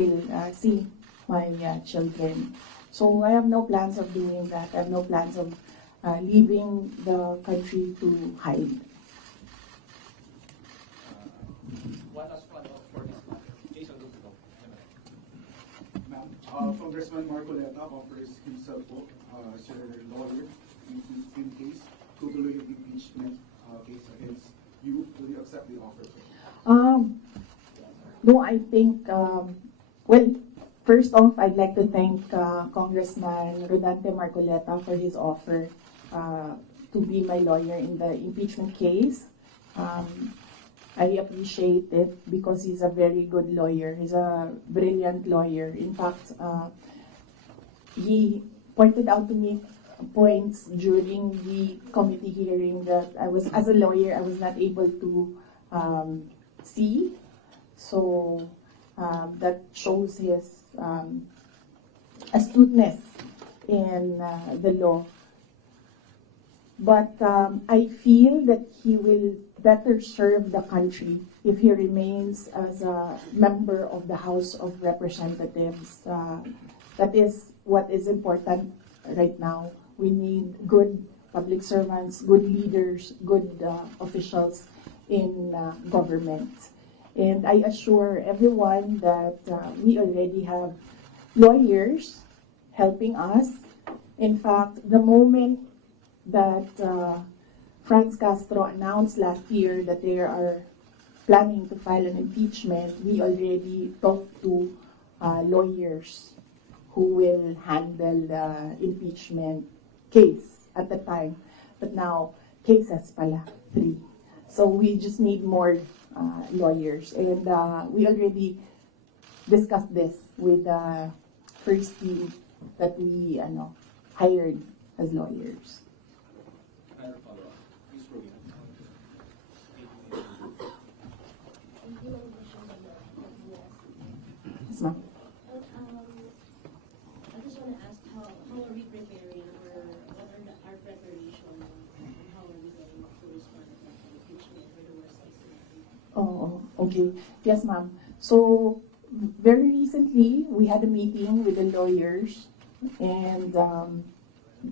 will see my children. So I have no plans of doing that. I have no plans of leaving the country to hide. What as follow for this matter? Jason Lupico. Ma'am, Congressman Marcoleta offers himself as your lawyer in case tutuloy yung impeachment case against you. Will you accept the offer? No, I think, well, first off, I'd like to thank Congressman Rodante Marcoleta for his offer to be my lawyer in the impeachment case. I appreciate it because he's a very good lawyer. He's a brilliant lawyer. In fact, he pointed out to me points during the committee hearing that as a lawyer, I was not able to see. So that shows his astuteness in the law. But I feel that he will better serve the country if he remains as a member of the House of Representatives. That is what is important right now. We need good public servants, good leaders, good officials in government. And I assure everyone that we already have lawyers helping us. In fact, the moment that Franz Castro announced last year that they are planning to file an impeachment, we already talked to lawyers who will handle the impeachment case at the time. But now, cases pala, 3. So we just need more lawyers. And we already discussed this with the first team that we hired as lawyers. Yes, ma'am. I just want to ask how are we preparing, or what are our preparation, and how are we going to respond to that impeachment for the worst case scenario? Oh, okay. Yes, ma'am. So, very recently, we had a meeting with the lawyers, and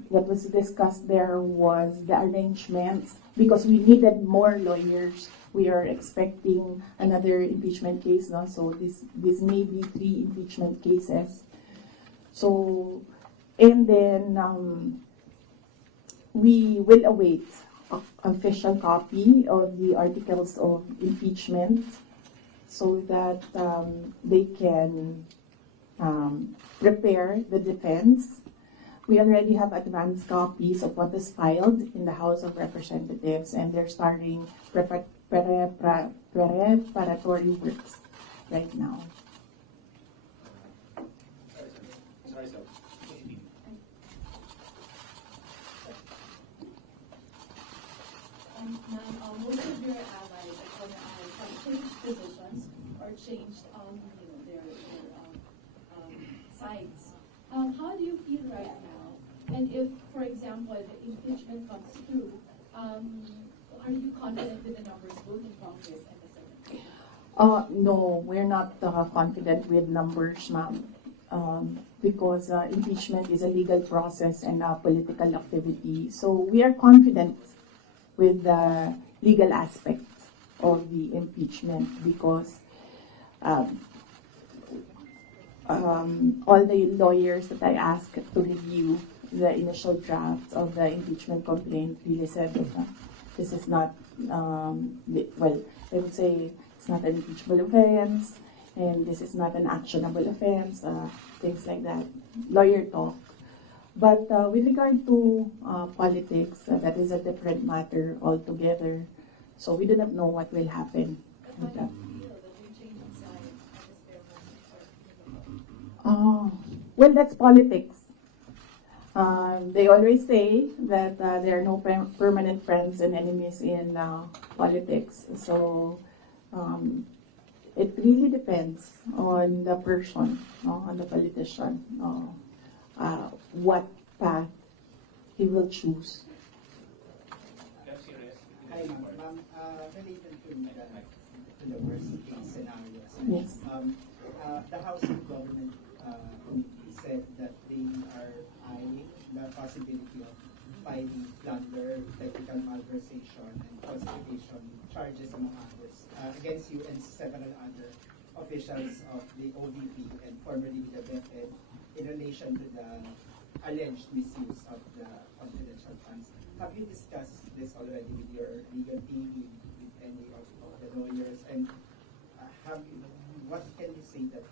what was discussed there was the arrangements, because we needed more lawyers. We are expecting another impeachment case now, so this may be 3 impeachment cases. So, and then we will await an official copy of the articles of impeachment so that they can prepare the defense. We already have advanced copies of what is filed in the House of Representatives, and they're starting preparatory works right now. Most of your allies have changed positions or changed their sides. How do you feel right now? And if, for example, the impeachment comes through, are you confident with the numbers both in Congress and the Senate? No, we're not confident with numbers, ma'am, because impeachment is a legal process and a political activity. So we are confident with the legal aspect of the impeachment because all the lawyers that I asked to review the initial draft of the impeachment complaint really said that this is not, well, I would say it's not an impeachable offense, and this is not an actionable offense, things like that, lawyer talk. But with regard to politics, that is a different matter altogether. So we do not know what will happen with that. Well, that's politics. They always say that there are no permanent friends and enemies in politics. So it really depends on the person, on the politician, what path he will choose. Hi, ma'am. Related to the worst case scenario. Yes. the House of Government Committee said that they are eyeing the possibility of filing plunder, technical malversation, and falsification charges, among others, against you and several other officials of the OVP and formerly the DepEd in relation to the alleged misuse of the confidential funds. Have you discussed this already with your legal team, with any of the lawyers, and what can you say that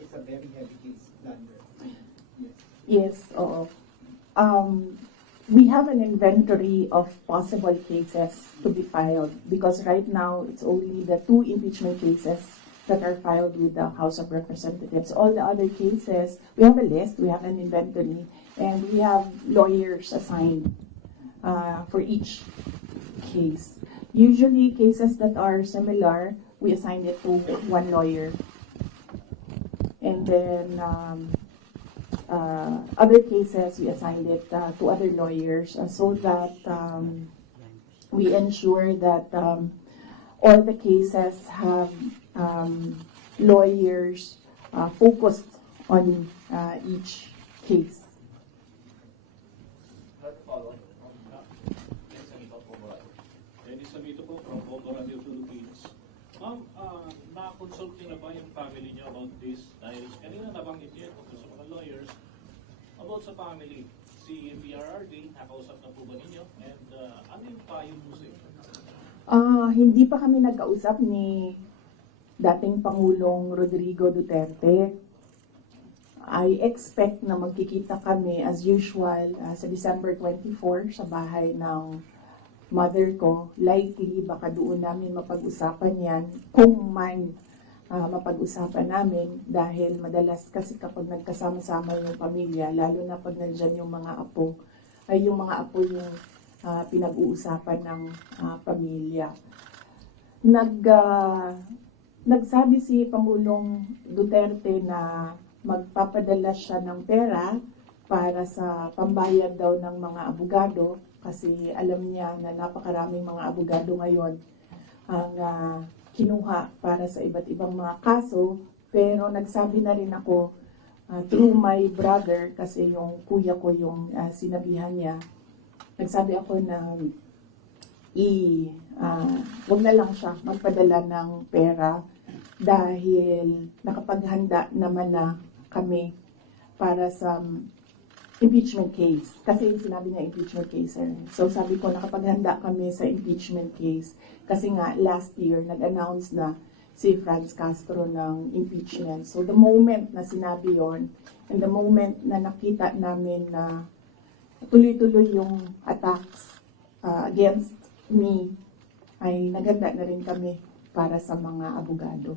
it's a very heavy case, plunder? Yes, oo. We have an inventory of possible cases to be filed because right now it's only the 2 impeachment cases that are filed with the House of Representatives. All the other cases, we have a list, we have an inventory, and we have lawyers assigned for each case. Usually cases that are similar, we assign it to one lawyer. And then other cases, we assigned it to other lawyers so that we ensure that all the cases have lawyers focused on each case. Philippines. Ma'am, na-consult niyo na ba yung family niyo about this? Dahil kanina nabanggit niyo sa mga lawyers about sa family. Si PRRD, nakausap na po ba ninyo? And ano yung payo mo sa inyo? Hindi pa kami nagkausap ni dating Pangulong Rodrigo Duterte. I expect na magkikita kami as usual sa December 24 sa bahay ng mother ko. Likely, baka doon namin mapag-usapan yan kung man mapag-usapan namin dahil madalas kasi kapag nagkasama-sama yung pamilya, lalo na pag nandyan yung mga apo, ay yung mga apo yung pinag-uusapan ng pamilya. Nagsabi si Pangulong Duterte na magpapadala siya ng pera para sa pambayad daw ng mga abogado kasi alam niya na napakaraming mga abogado ngayon ang kinuha para sa iba't ibang mga kaso. Pero nagsabi na rin ako through my brother, kasi yung kuya ko yung sinabihan niya, nagsabi ako na wag na lang siya magpadala ng pera dahil nakapaghanda naman na kami para sa impeachment case. Kasi sinabi niya impeachment case. So sabi ko, nakapaghanda kami sa impeachment case. Kasi nga, last year, nag-announce na si Franz Castro ng impeachment. So the moment na sinabi yon, and the moment na nakita namin na tuloy-tuloy yung attacks against me, ay naghanda na rin kami para sa mga abogado.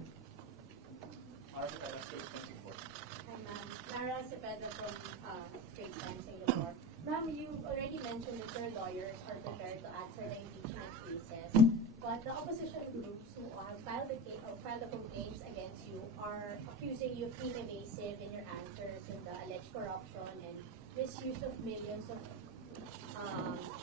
Ma'am, you already mentioned that your lawyers are prepared to answer the impeachment cases, but the opposition groups who have filed the complaints against you are accusing you of being evasive in your answers in the alleged corruption and misuse of millions of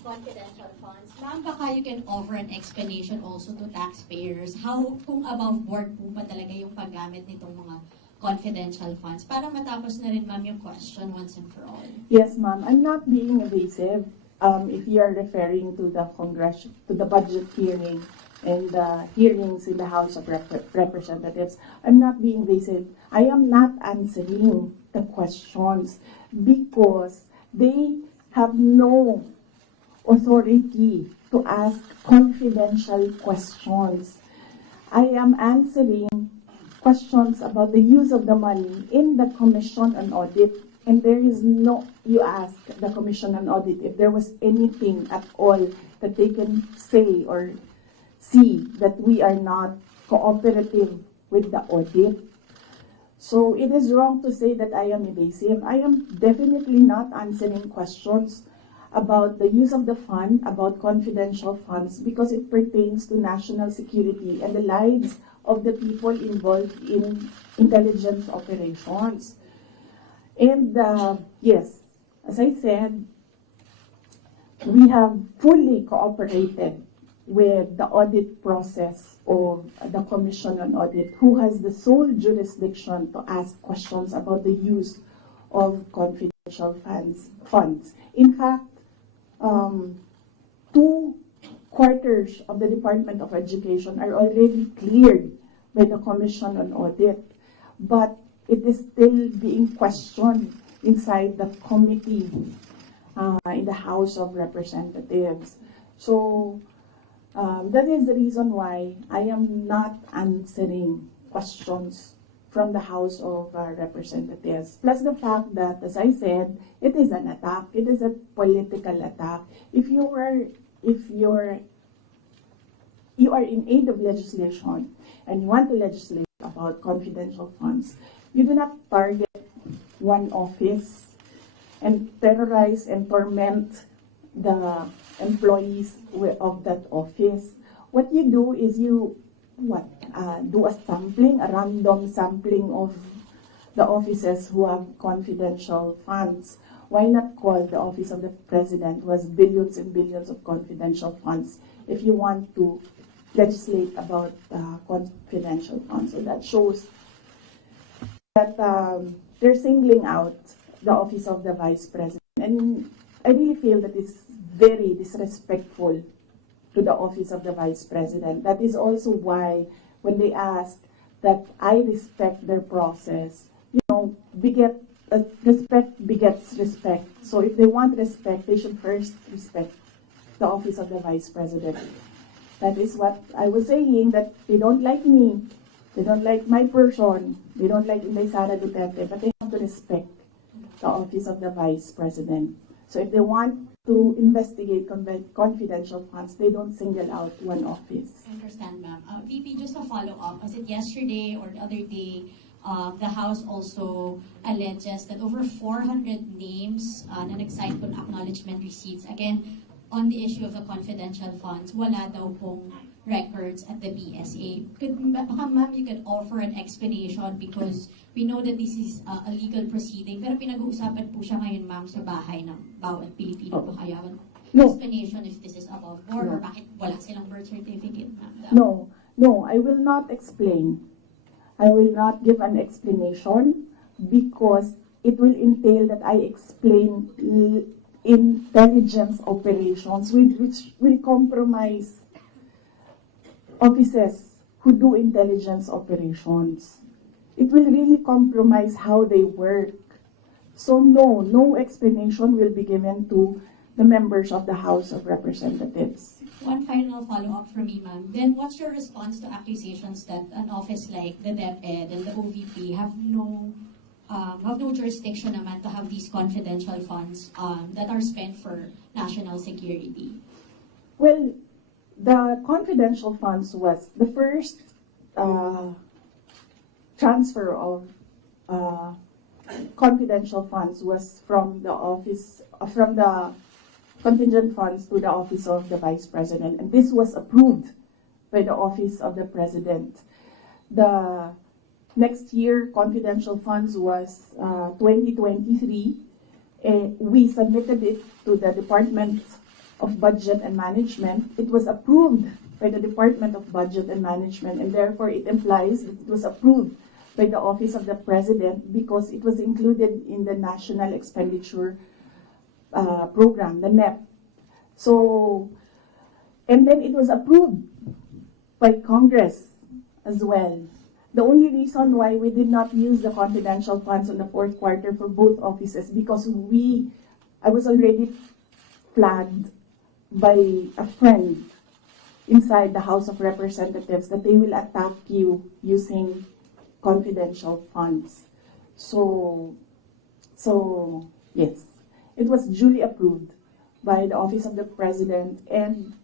confidential funds. Ma'am, baka you can offer an explanation also to taxpayers how kung above board po ba talaga yung paggamit nitong mga confidential funds para matapos na rin, ma'am, yung question once and for all. Yes, ma'am. I'm not being evasive. If you are referring to the budget hearing and the hearings in the House of Representatives, I'm not being evasive. I am not answering the questions because they have no authority to ask confidential questions. I am answering questions about the use of the money in the Commission on Audit. And there is no, you ask the Commission on Audit if there was anything at all that they can say or see that we are not cooperative with the audit. So it is wrong to say that I am evasive. I am definitely not answering questions about the use of the fund, about confidential funds, because it pertains to national security and the lives of the people involved in intelligence operations. And yes, as I said, we have fully cooperated with the audit process of the Commission on Audit, who has the sole jurisdiction to ask questions about the use of confidential funds. In fact, 2/4 of the Department of Education are already cleared by the Commission on Audit, but it is still being questioned inside the committee in the House of Representatives. So that is the reason why I am not answering questions from the House of Representatives. Plus the fact that, as I said, it is an attack. It is a political attack. If you are in aid of legislation and you want to legislate about confidential funds, you do not target one office and terrorize and torment the employees of that office. What you do is you do a sampling, a random sampling of the offices who have confidential funds. Why not call the office of the president, who has billions and billions of confidential funds, if you want to legislate about confidential funds? So that shows that they're singling out the office of the vice president. And I really feel that it's very disrespectful to the office of the vice president. That is also why when they ask that I respect their process, respect begets respect. So if they want respect, they should first respect the office of the vice president. That is what I was saying, that they don't like me, they don't like my person, they don't like Sara Duterte, but they have to respect the office of the vice president. So if they want to investigate confidential funds, they don't single out one office. I understand, ma'am. VP, just a follow-up. Was it yesterday or the other day, the House also alleges that over 400 names na nag-sign po ng acknowledgement receipts, again, on the issue of the confidential funds, wala daw pong records at the BSA. Ma'am, you could offer an explanation because we know that this is a legal proceeding, pero pinag-uusapan po siya ngayon, ma'am, sa bahay ng bawat Pilipino. Kaya explanation if this is above board or bakit wala silang birth certificate, ma'am? No, I will not explain. I will not give an explanation because it will entail that I explain intelligence operations which will compromise officers who do intelligence operations. It will really compromise how they work. So no explanation will be given to the members of the House of Representatives. One final follow-up from me, ma'am. Then what's your response to accusations that an office like the DepEd and the OVP have no jurisdiction naman to have these confidential funds that are spent for national security? Well, the confidential funds was the first transfer of confidential funds was from the office, from the contingent funds to the office of the vice president, and this was approved by the office of the president. The next year confidential funds was 2023. We submitted it to the Department of Budget and Management. It was approved by the Department of Budget and Management, and therefore it implies that it was approved by the Office of the President because it was included in the National Expenditure Program, the NEP. So, and then it was approved by Congress as well. The only reason why we did not use the confidential funds in the fourth quarter for both offices because I was already flagged by a friend inside the House of Representatives that they will attack you using confidential funds. So yes, it was duly approved by the Office of the President and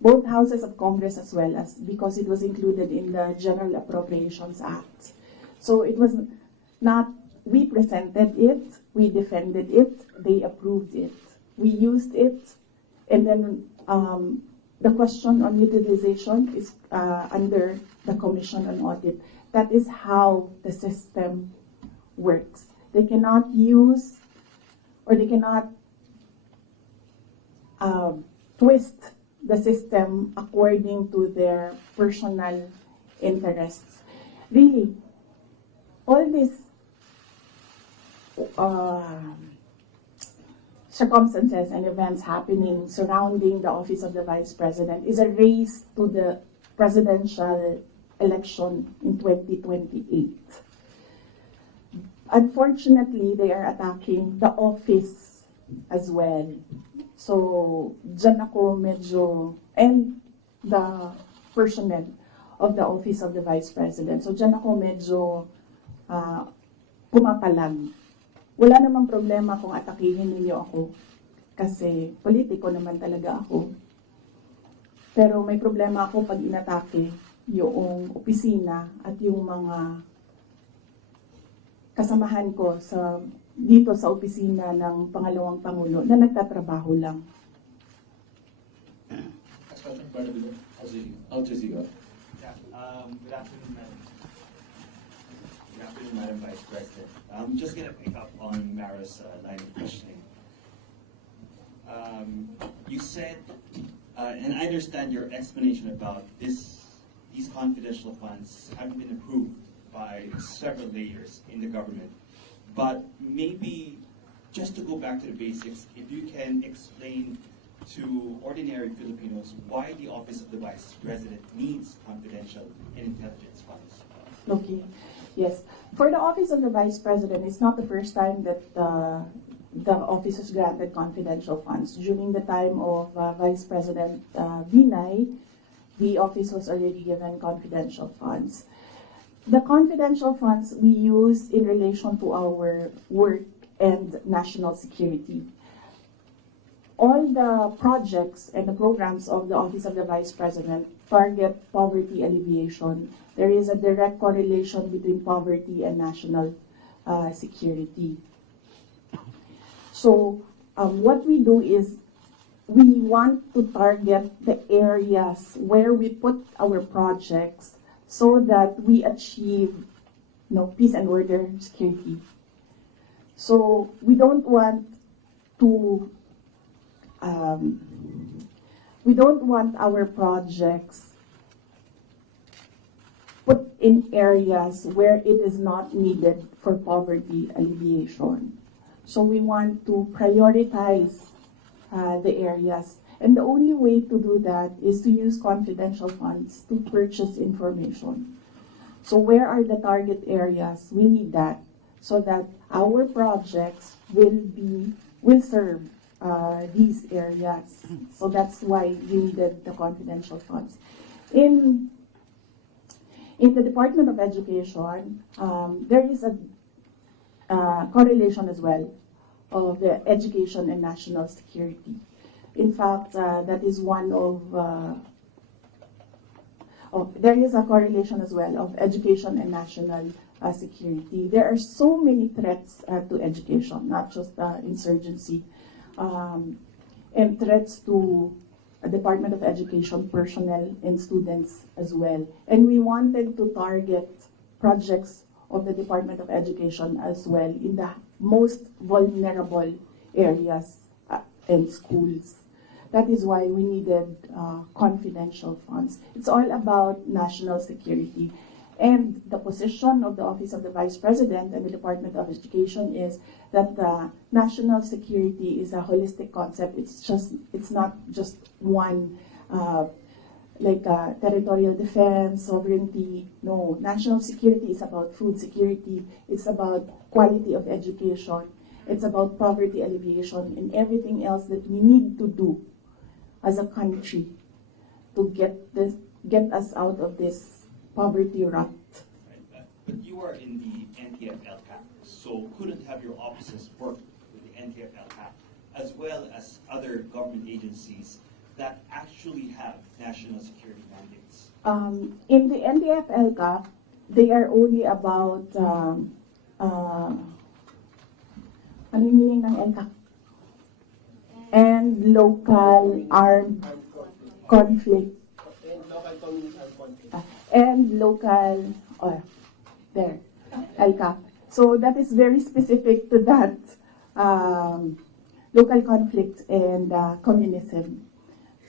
both houses of Congress as well as because it was included in the General Appropriations Act. So it was not, we presented it, we defended it, they approved it. We used it, and then the question on utilization is under the Commission on Audit. That is how the system works. They cannot use or they cannot twist the system according to their personal interests. Really, all these circumstances and events happening surrounding the office of the Vice President is a race to the presidential election in 2028. Unfortunately, they are attacking the office as well. So, dyan ako medyo, and the personnel of the office of the Vice President. So, dyan ako medyo pumapalag. Wala namang problema kung atakihin ninyo ako kasi politiko naman talaga ako. Pero may problema ako pag inatake yung opisina at yung mga kasamahan ko dito sa opisina ng pangalawang Pangulo na nagtatrabaho lang. Next question, Brother Al Jazeera. Yeah, good afternoon, Madam. Good afternoon, Madam Vice President. I'm just going to pick up on Mara's line of questioning. You said, and I understand your explanation about these confidential funds haven't been approved by several layers in the government. But maybe just to go back to the basics, if you can explain to ordinary Filipinos why the Office of the Vice President needs confidential and intelligence funds. Okay, yes. For the Office of the Vice President, it's not the first time that the office has granted confidential funds. During the time of Vice President Binay, the office was already given confidential funds. The confidential funds we use in relation to our work and national security. All the projects and the programs of the Office of the Vice President target poverty alleviation. There is a direct correlation between poverty and national security. So what we do is we want to target the areas where we put our projects so that we achieve peace and order, security. So we don't want to our projects put in areas where it is not needed for poverty alleviation. So we want to prioritize the areas. And the only way to do that is to use confidential funds to purchase information. So where are the target areas? We need that so that our projects will serve these areas. So that's why we needed the confidential funds. In the Department of Education, there is a correlation as well of the education and national security. In fact, that is one of, there is a correlation as well of education and national security. There are so many threats to education, not just insurgency, and threats to Department of Education personnel and students as well. And we wanted to target projects of the Department of Education as well in the most vulnerable areas and schools. That is why we needed confidential funds. It's all about national security. And the position of the Office of the Vice President and the Department of Education is that national security is a holistic concept. It's not just one, like territorial defense, sovereignty. No, national security is about food security. It's about quality of education. It's about poverty alleviation and everything else that we need to do as a country to get us out of this poverty rut. Right. But you are in the NTF-LCAP, so couldn't have your offices work with the NTF-LCAP as well as other government agencies that actually have national security mandates? In the NTF-LCAP, they are only about, ano yung meaning ng LCAP? And local armed conflict. And local, LCAP. So that is very specific to that local conflict and communism.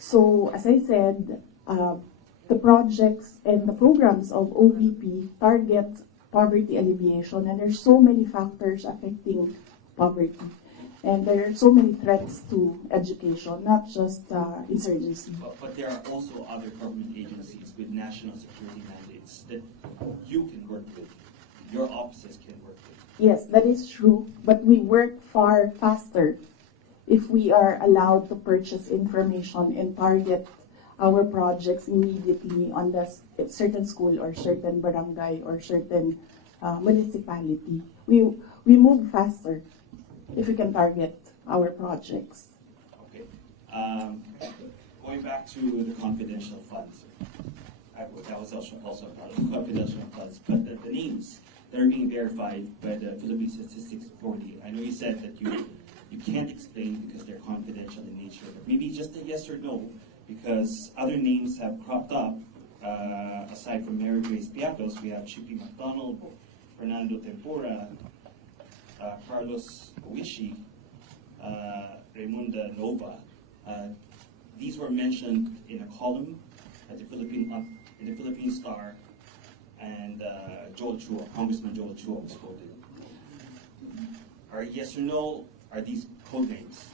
So, as I said, the projects and the programs of OVP target poverty alleviation, and there's so many factors affecting poverty. And there are so many threats to education, not just insurgency. But there are also other government agencies with national security mandates that you can work with, your offices can work with. Yes, that is true, but we work far faster if we are allowed to purchase information and target our projects immediately on the certain school or certain barangay or certain municipality. We move faster if we can target our projects. Okay. Going back to the confidential funds, that was also part of the confidential funds, but the names that are being verified by the Philippine Statistics Authority, I know you said that you can't explain because they're confidential in nature, but maybe just a yes or no, because other names have cropped up. Aside from Mary Grace Piatos, we have Chippy McDonald, Fernando Tempura, Carlos Oishi, Raymunda Nova. These were mentioned in a column at the Philippine Star, and Joel Chua, Congressman Joel Chua was quoted. Are yes or no, are these code names?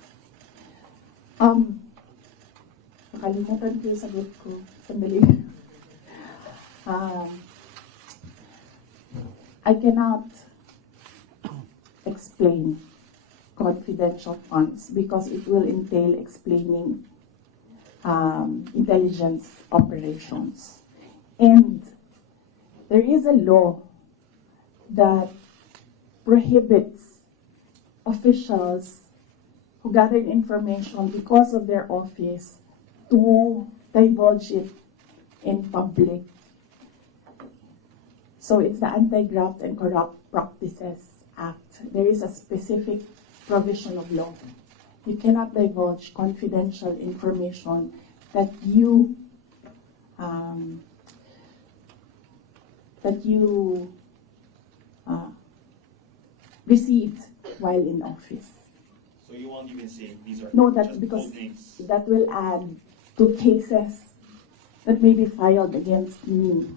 Nakalimutan ko yung sagot ko. Sandali. I cannot explain confidential funds because it will entail explaining intelligence operations. And there is a law that prohibits officials who gathered information because of their office to divulge it in public. So it's the Anti-Graft and Corrupt Practices Act. There is a specific provision of law. You cannot divulge confidential information that you received while in office. So you won't even say these are No, that's just because code names. that will add to cases that may be filed against me.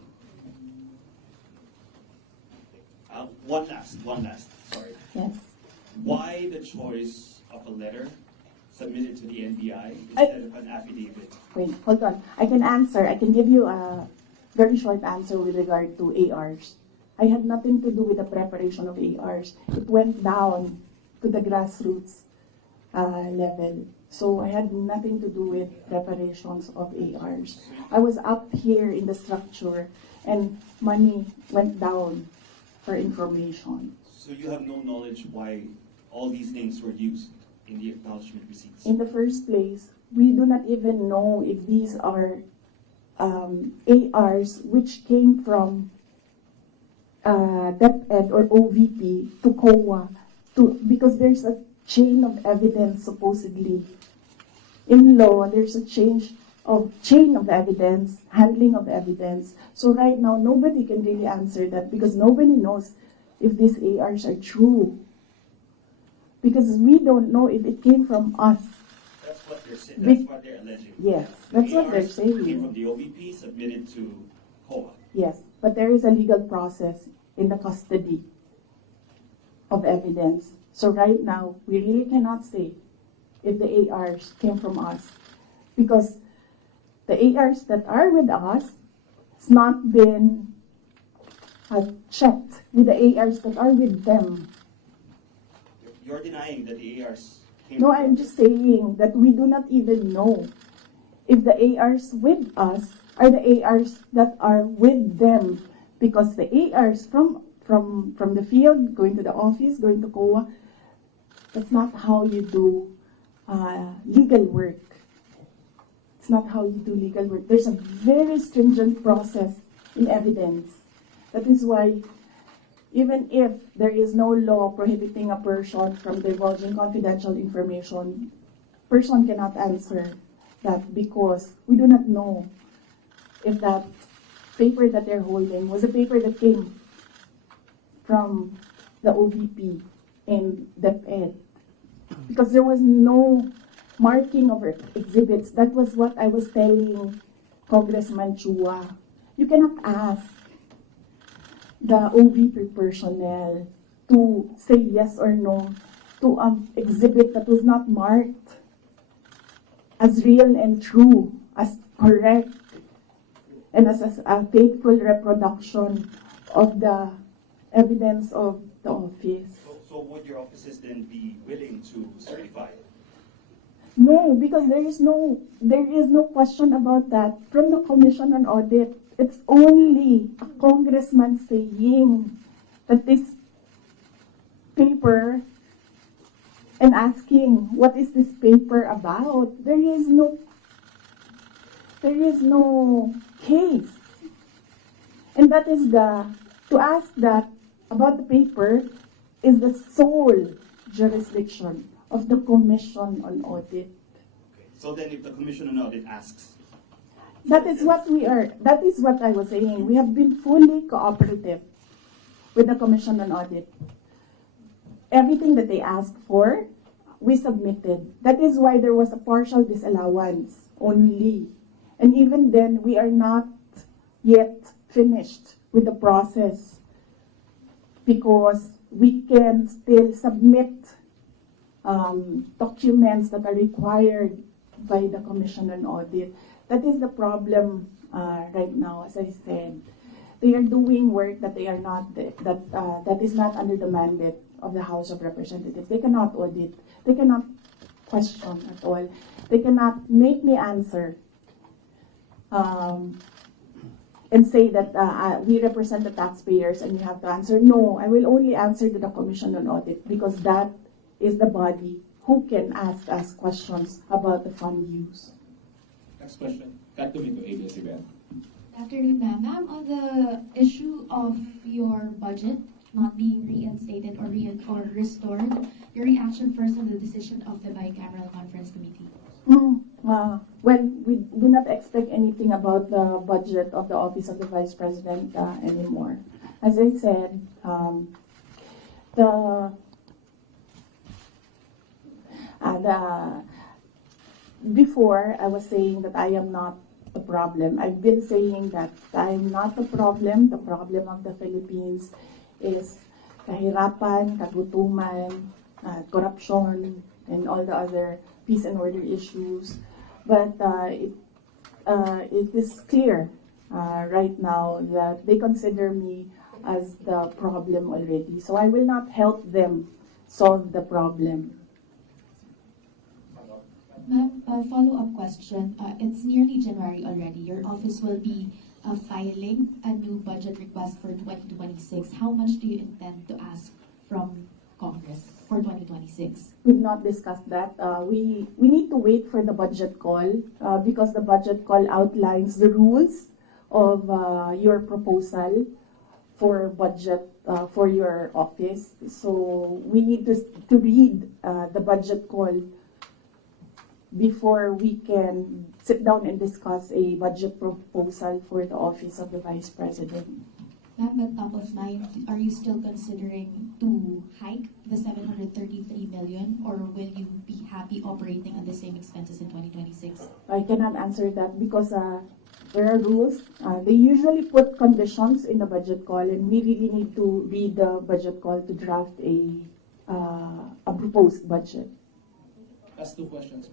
One last, sorry. Yes. Why the choice of a letter submitted to the NBI instead of an affidavit? Wait, hold on. I can answer. I can give you a very short answer with regard to ARs. I had nothing to do with the preparation of ARs. It went down to the grassroots level. So I had nothing to do with preparations of ARs. I was up here in the structure and money went down for information. So you have no knowledge why all these names were used in the acknowledgement receipts? In the first place, we do not even know if these are ARs which came from DepEd or OVP to COA, because there's a chain of evidence supposedly. In law, there's a chain of evidence, handling of evidence. So right now, nobody can really answer that because nobody knows if these ARs are true. Because we don't know if it came from us. That's what they're saying. That's what they're alleging. Yes, that's what they're ARs saying. Came from the OVP, submitted to COA. Yes, but there is a legal process in the custody of evidence. So right now, we really cannot say if the ARs came from us, because the ARs that are with us has not been checked with the ARs that are with them. You're denying that the ARs came No, from I'm just saying that we do not even know if the ARs with us are the ARs that are with them, because the ARs from the field, going to the office, going to COA, that's not how you do legal work. It's not how you do legal work. There's a very stringent process in evidence. That is why even if there is no law prohibiting a person from divulging confidential information, person cannot answer that because we do not know if that paper that they're holding was a paper that came from the OVP and DepEd. Because there was no marking of exhibits. That was what I was telling Congressman Chua. You cannot ask the OVP personnel to say yes or no to an exhibit that was not marked as real and true, as correct, and as a faithful reproduction of the evidence of the office. So would your offices then be willing to certify? No, because there is no question about that from the Commission on Audit. It's only a congressman saying that this paper and asking what is this paper about. There is no case, and that is to ask that about the paper is the sole jurisdiction of the Commission on Audit. Okay. So then if the Commission on Audit asks, That is what I was saying. We have been fully cooperative with the Commission on Audit. Everything that they asked for, we submitted. That is why there was a partial disallowance only. And even then, we are not yet finished with the process because we can still submit documents that are required by the Commission on Audit. That is the problem right now. As I said, they are doing work that they are not that is not under the mandate of the House of Representatives. They cannot audit. They cannot question at all. They cannot make me answer and say that we represent the taxpayers and you have to answer. No, I will only answer to the Commission on Audit because that is the body who can ask us questions about the fund use. Next question. Cut to me to ABS event. Good afternoon, ma'am. Ma'am, on the issue of your budget not being reinstated or restored, your reaction first on the decision of the bicameral conference committee. Well, we do not expect anything about the budget of the Office of the Vice President anymore. As I said, before I was saying that I am not the problem. I've been saying that I am not the problem. The problem of the Philippines is kahirapan, kagutuman, corruption, and all the other peace and order issues. But it is clear right now that they consider me as the problem already. So I will not help them solve the problem. Ma'am, a follow-up question. It's nearly January already. Your office will be filing a new budget request for 2026. How much do you intend to ask from Congress for 2026? We've not discussed that. We need to wait for the budget call because the budget call outlines the rules of your proposal for budget for your office. So we need to read the budget call before we can sit down and discuss a budget proposal for the Office of the Vice President. Ma'am, but top of mind, are you still considering to hike the 733 million, or will you be happy operating on the same expenses in 2026? I cannot answer that because there are rules. They usually put conditions in the budget call, and we really need to read the budget call to draft a proposed budget. Last two questions.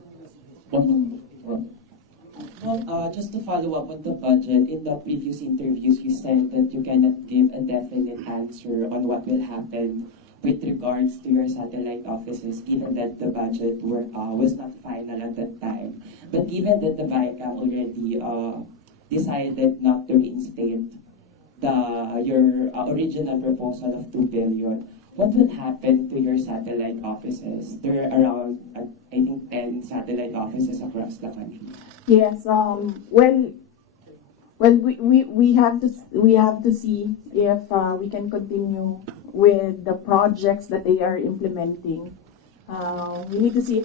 Well, just to follow up on the budget, in the previous interviews, you said that you cannot give a definite answer on what will happen with regards to your satellite offices, given that the budget was not final at that time. But given that the BICAM already decided not to reinstate your original proposal of 2 billion, what will happen to your satellite offices? There are around, I think, 10 satellite offices across the country. Yes. We have to see if we can continue with the projects that they are implementing. We need to see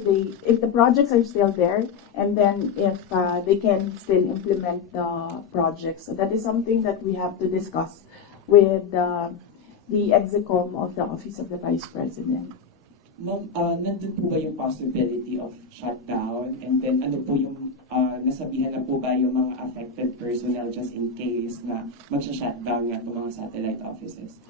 if the projects are still there, and then if they can still implement the projects. So that is something that we have to discuss with the Execom of the Office of the Vice President. Ma'am, nandun po ba yung possibility of shutdown? And then ano po yung nasabihan na po ba yung mga affected personnel just in case na magsha-shutdown nga itong mga satellite offices?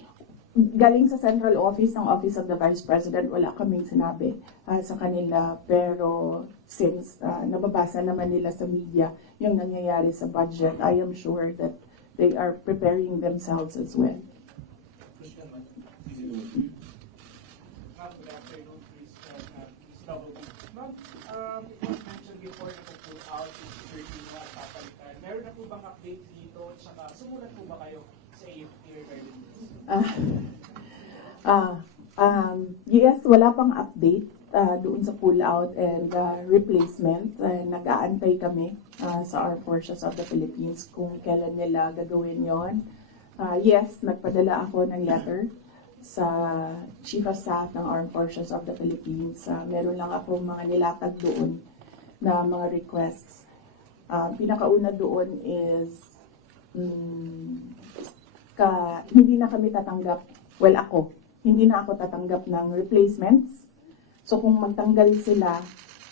Galing sa central office ng Office of the Vice President, wala kaming sinabi sa kanila. Pero since nababasa naman nila sa media yung nangyayari sa budget, I am sure that they are preparing themselves as well. Question, ma'am. Ma'am, good afternoon, Chris. Double B. Ma'am, it was mentioned before na po out is 13 na papalitan. Meron na po bang update dito? Tsaka sumulat po ba kayo sa AFP regarding this? Yes, wala pang update doon sa pull-out and replacement. Nag-aantay kami sa Armed Forces of the Philippines kung kailan nila gagawin yon. Yes, nagpadala ako ng letter sa Chief of Staff ng Armed Forces of the Philippines. Meron lang akong mga nilatag doon na mga requests. Pinakauna doon is hindi na kami tatanggap, hindi na ako tatanggap ng replacements. So kung magtanggal sila,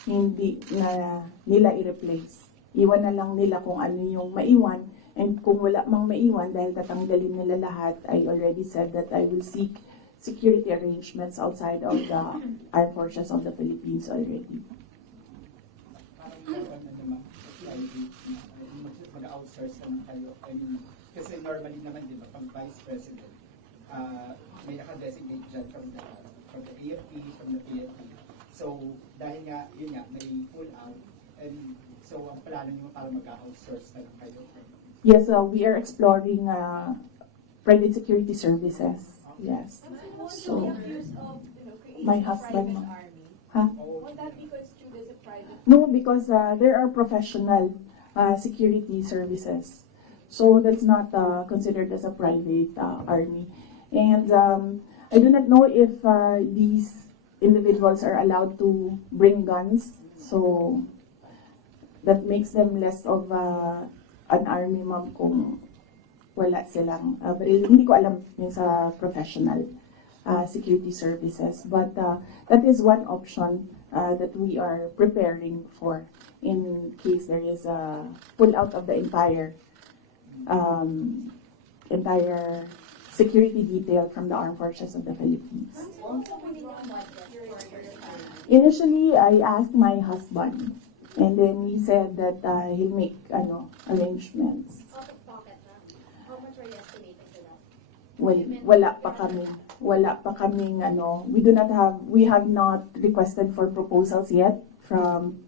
hindi na nila i-replace. Iwan na lang nila kung ano yung maiwan. And kung wala mang maiwan, dahil tatanggalin nila lahat, I already said that I will seek security arrangements outside of the Armed Forces of the Philippines already. Mag-outsource naman kayo. I mean, kasi normally naman, di ba, pag Vice President, may naka-designate dyan from the AFP, from the PNP. So, dahil nga, yun nga, may pull-out, and so, ang plano nyo para mag-outsource na lang kayo? Yes, we are exploring private security services. Yes. So, my husband, Would that be construed as a private? no, because there are professional security services. So that's not considered as a private army. And I do not know if these individuals are allowed to bring guns. So that makes them less of an army, ma'am, kung wala silang. But hindi ko alam yung sa professional security services. But that is one option that we are preparing for in case there is a pull out of the entire security detail from the Armed Forces of the Philippines. Initially, I asked my husband, and then he said that he'll make arrangements. Out of pocket, na? How much are you estimating for that? Well, wala pa kaming we have not requested for proposals yet from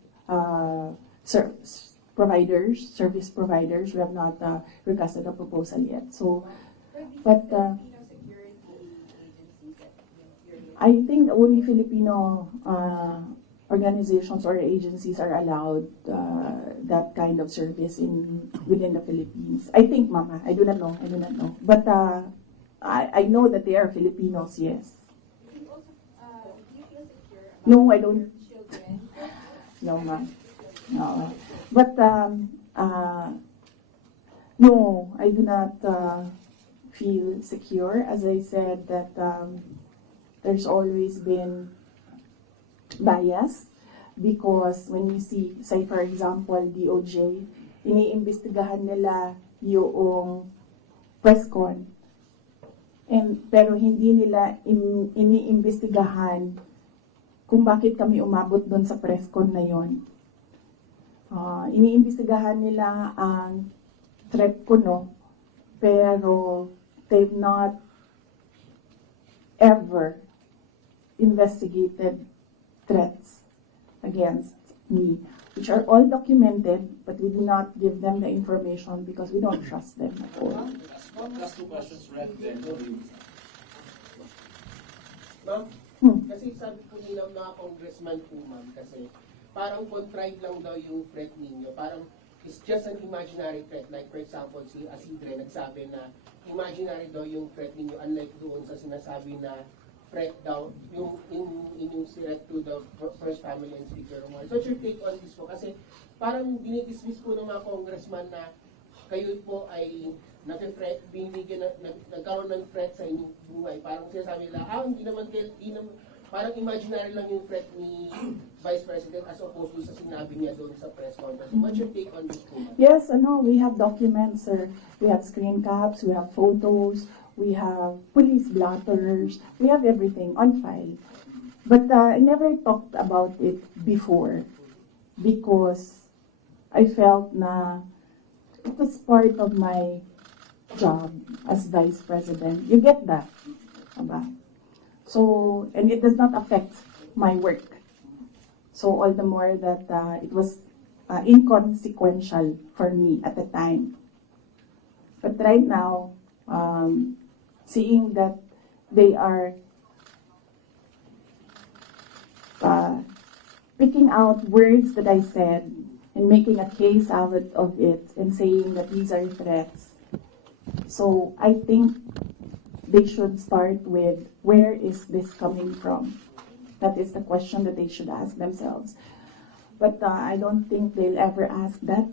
service providers. We have not requested a proposal yet. So, but I think only Filipino organizations or agencies are allowed that kind of service within the Philippines. I think, Mama, I do not know. But I know that they are Filipinos, yes. Do you feel secure about No, I don't. your children? No, ma'am. No. But no, I do not feel secure. As I said, that there's always been bias because when you see, say for example, DOJ, iniimbestigahan nila yung press con. Pero hindi nila iniimbestigahan kung bakit kami umabot doon sa press con na yon. Iniimbestigahan nila ang threat ko, no? Pero they've not ever investigated threats against me, which are all documented, but we do not give them the information because we don't trust them at all. Last two questions, Red, then Ma'am, kasi sabi po nila mga congressman po, ma'am, kasi parang contrived lang daw yung threat ninyo. Parang it's just an imaginary threat. Like for example, si Asidre nagsabi na imaginary daw yung threat ninyo, unlike doon sa sinasabi na threat daw, yung threat to the first family and Speaker Romar. So what's your take on this po? Kasi parang dinidismiss po ng mga congressman na kayo po ay nagkaroon ng threat sa inyong buhay. Parang sinasabi nila, hindi naman parang imaginary lang yung threat ni Vice President as opposed to sa sinabi niya doon sa press conference. What's your take on this po? Yes, we have documents, sir. We have screen caps, we have photos, we have police blotters, we have everything on file. But I never talked about it before because I felt na it was part of my job as Vice President. You get that? Aba? So, and it does not affect my work. So, all the more that it was inconsequential for me at the time. But right now, seeing that they are picking out words that I said and making a case out of it and saying that these are threats. So I think they should start with, where is this coming from? That is the question that they should ask themselves. But I don't think they'll ever ask that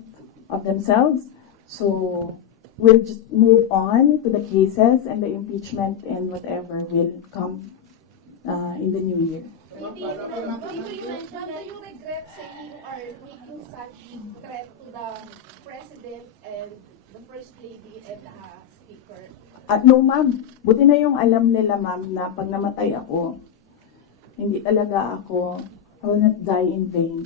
of themselves. So we'll just move on to the cases and the impeachment and whatever will come in the new year. Do you regret saying you are making such threat to the President and the First Lady and the Speaker? No, ma'am. Buti na yung alam nila, ma'am, na pag namatay ako, hindi talaga ako, I will not die in vain.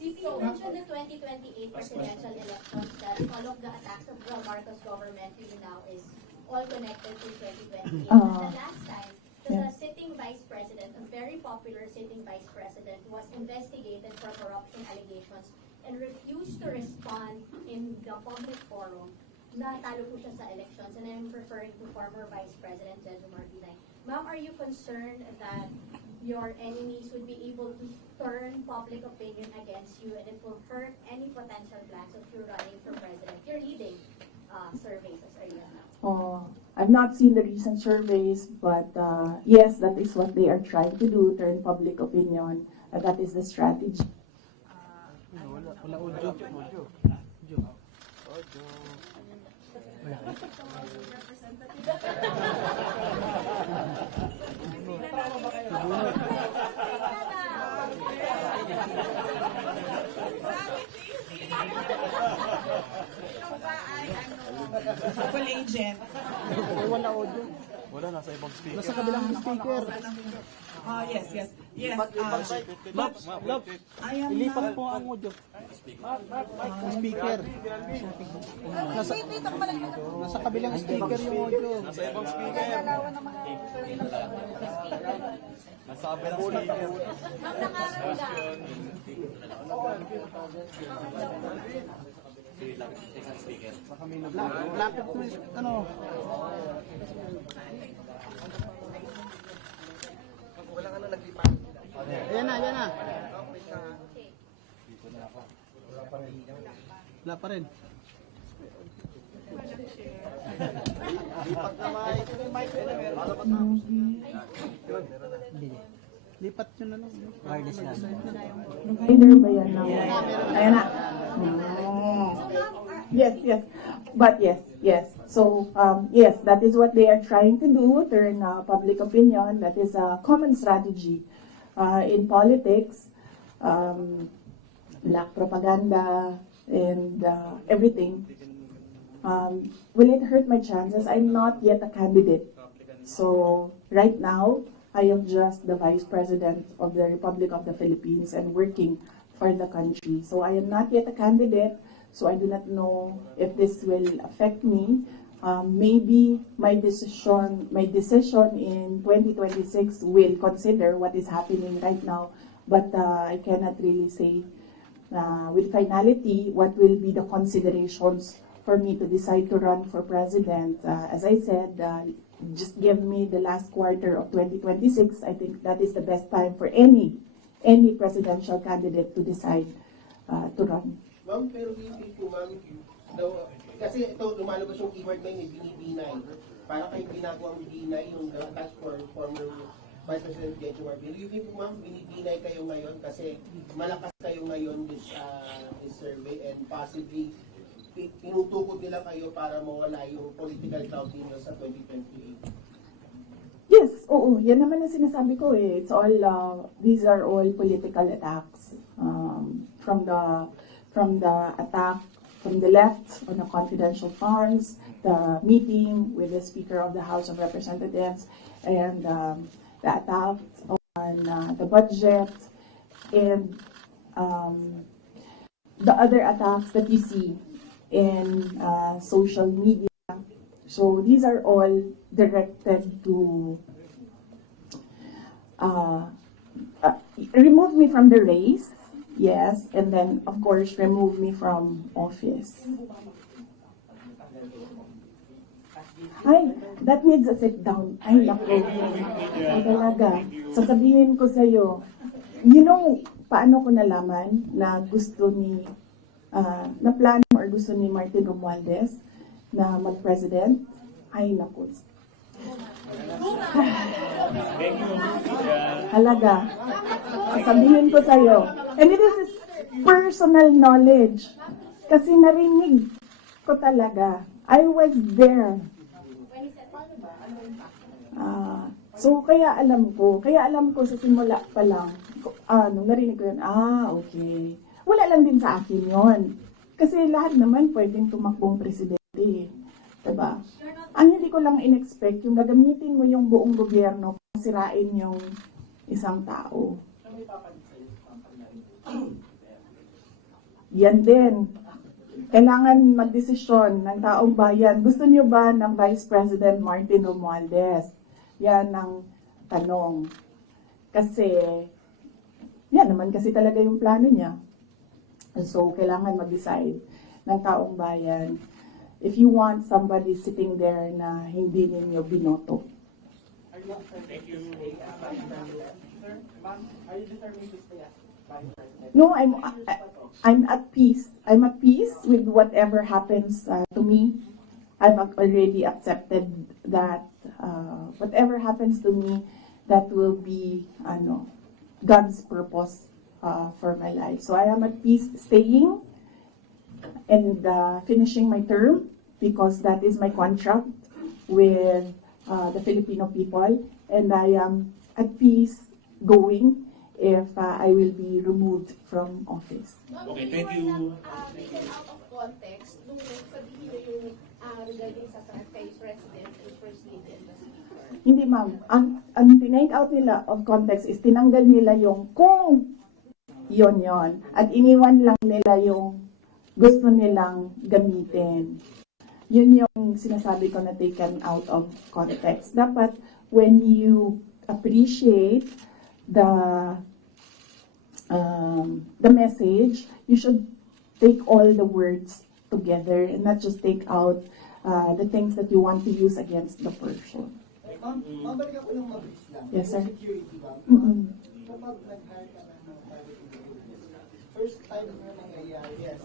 You mentioned the 2028 presidential elections that all of the attacks of the Marcos government really now is all connected to 2028. And the last time, the sitting vice president, a very popular sitting vice president, was investigated for corruption allegations and refused to respond in the public forum. Natalo po siya sa elections, and I'm referring to former Vice President Jejomar Binay. Ma'am, are you concerned that your enemies would be able to turn public opinion against you and it will hurt any potential plans of you running for president? You're leading surveys as early as now. I've not seen the recent surveys, but yes, that is what they are trying to do, turn public opinion. That is the strategy. Double agent. Wala audio. Wala, nasa ibang speaker. Nasa kabilang speaker. Yes. I am Ilipat po ang audio. Speaker. Nasa kabilang speaker yung audio. Nasa ibang speaker. Nasa kabilang speaker. Lapit mo ano? Wala ka na naglipat. Ayan na. Dito na ako. Wala pa rin. Lipat na mic. Para matapos na. Yun, meron na. Lipat yun na lang. Wireless na. Provider ba yan na? Ayan na. Yes. But yes. So, yes, that is what they are trying to do, turn public opinion. That is a common strategy in politics. Black propaganda and everything. Will it hurt my chances? I'm not yet a candidate. So, right now, I am just the Vice President of the Republic of the Philippines and working for the country. So I am not yet a candidate, so I do not know if this will affect me. Maybe my decision in 2026 will consider what is happening right now, but I cannot really say with finality what will be the considerations for me to decide to run for president. As I said, just give me the last quarter of 2026. I think that is the best time for any presidential candidate to decide to run. Ma'am, pero hindi po ma'am, kasi ito lumalabas yung keyword na yun, binibinay. Para kayong ginagawang binay yung task for former Vice President Jejomar Binay. You think po ma'am, binibinay kayo ngayon kasi malakas kayo ngayon this survey and possibly tinutukod nila kayo para mawala yung political clout ninyo sa 2028? Yes, oo, yan naman ang sinasabi ko eh. It's all, these are all political attacks. From the attack from the left on the confidential funds, the meeting with the Speaker of the House of Representatives, and the attack on the budget, and the other attacks that you see in social media. So these are all directed to remove me from the race, yes, and then of course remove me from office. Ay, that needs a sit down. Ay, naku. Ay, talaga. Sasabihin ko sa'yo, you know, paano ko nalaman na gusto ni, na plano or gusto ni Martin Romualdez na mag-president? Ay, naku. Halaga. Sasabihin ko sa'yo. And it is personal knowledge. Kasi narinig ko talaga. I was there. So, kaya alam ko sa simula pa lang, nung narinig ko yun, okay. Wala lang din sa akin yon. Kasi lahat naman pwedeng tumakbong presidente. Diba? Ang hindi ko lang in-expect, yung gagamitin mo yung buong gobyerno para sirain yung isang tao. Yan din. Kailangan magdesisyon ng taong bayan. Gusto niyo ba ng Vice President Martin Romualdez? Yan ang tanong. Kasi, yan naman kasi talaga yung plano niya. So, kailangan mag-decide ng taong bayan if you want somebody sitting there na hindi ninyo binoto. Thank you. Ma'am, are you determined to stay as Vice President? No, I'm at peace. I'm at peace with whatever happens to me. I've already accepted that whatever happens to me, that will be God's purpose for my life. So I am at peace staying and finishing my term because that is my contract with the Filipino people, and I am at peace going if I will be removed from office. Okay, thank you. Taken out of context, nung sabihin niyo yung regarding sa Vice President and First Lady and the Speaker. Hindi ma'am, ang tinake out nila of context is tinanggal nila yung kung yon at iniwan lang nila yung gusto nilang gamitin. Yun yung sinasabi ko na taken out of context. Dapat when you appreciate the message, you should take all the words together and not just take out the things that you want to use against the person. Mabalik ako ng mabilis lang. Yes, sir. Security ba? Kapag nag-hire ka ng private individual, first time na nangyayari, yes.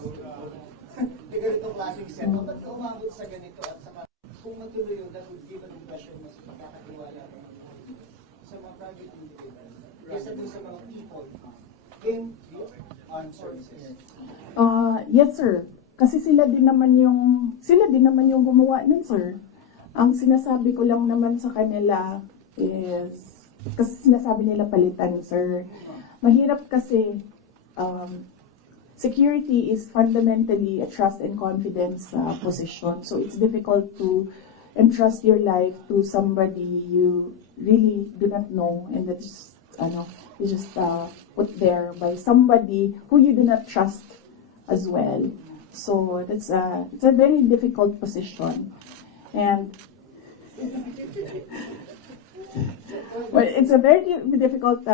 Di ganitong klaseng setup. Ba't ka umabot sa ganito at saka kung matuloy yun, that would give an impression mas magkakatiwala sa mga private individuals kaysa dun sa mga people in the armed services. Yes, sir. Kasi sila din naman yung gumawa nun, sir. Ang sinasabi ko lang naman sa kanila is, kasi sinasabi nila palitan, sir. Mahirap kasi, security is fundamentally a trust and confidence position. So it's difficult to entrust your life to somebody you really do not know, and that's, you just put there by somebody who you do not trust as well. So it's a very difficult position. And well, it's a very difficult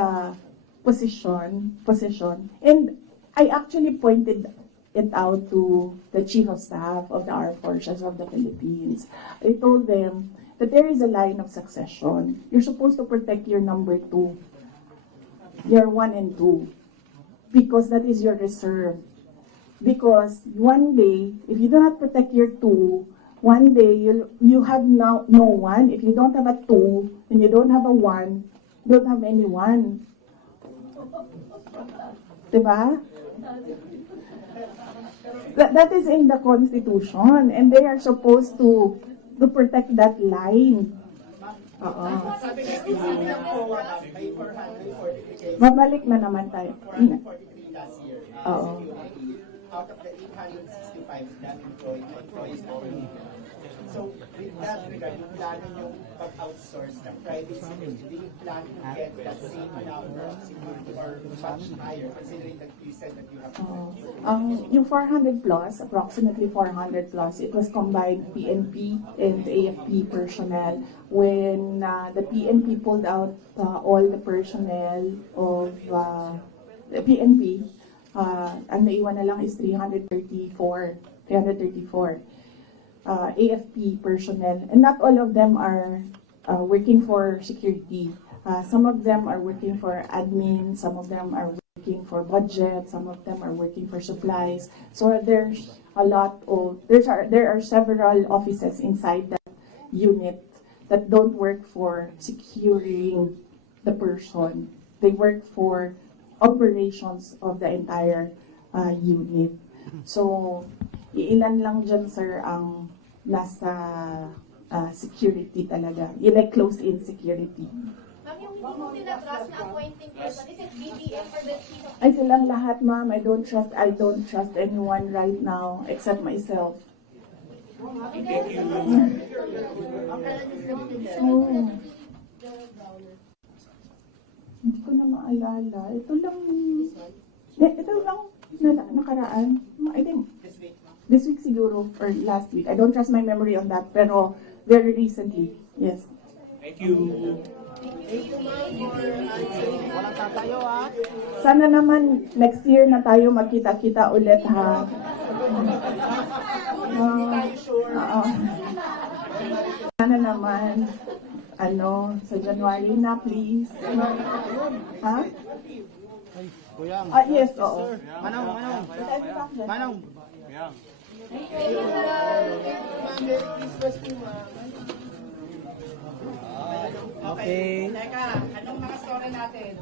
position. And I actually pointed it out to the Chief of Staff of the Armed Forces of the Philippines. I told them that there is a line of succession. You're supposed to protect your number 2, your 1 and 2, because that is your reserve. Because one day, if you do not protect your 2, one day you have no 1. If you don't have a 2 and you don't have a 1, you don't have any 1. Diba? That is in the Constitution, and they are supposed to protect that line. Oo. Sabi nga po, may 443 cases. Babalik na naman tayo. 443 last year. Oo. Security. Out of the 865 that employees only. So, with that regard, yung plano yung pag-outsource ng private security, do you plan to get that same number of security or much higher, considering that you said that you have Yung 400 plus, approximately 400 plus, it was combined PNP and AFP personnel. When the PNP pulled out all the personnel of the PNP, ang naiwan na lang is 334. AFP personnel, and not all of them are working for security. Some of them are working for admin, some of them are working for budget, some of them are working for supplies. So there's a lot of, there are several offices inside that unit that don't work for securing the person. They work for operations of the entire unit. So, ilan lang dyan, sir, ang nasa security talaga. Yung like close-in security. Ma'am, yung hindi mo tinatrust na appointing person, is it BBM or the chief of... Ay, silang lahat, ma'am. I don't trust anyone right now except myself. Thank you. Hindi ko na maalala. Ito lang nakaraan. I think this week siguro or last week. I don't trust my memory on that, pero very recently. Yes. Thank you. Walang tatayo ha. Sana naman next year na tayo magkita-kita ulit, ha. Sana naman sa January na, please. Ha? Kuyang. Yes, oo. Manong. Okay. Teka, anong mga story natin?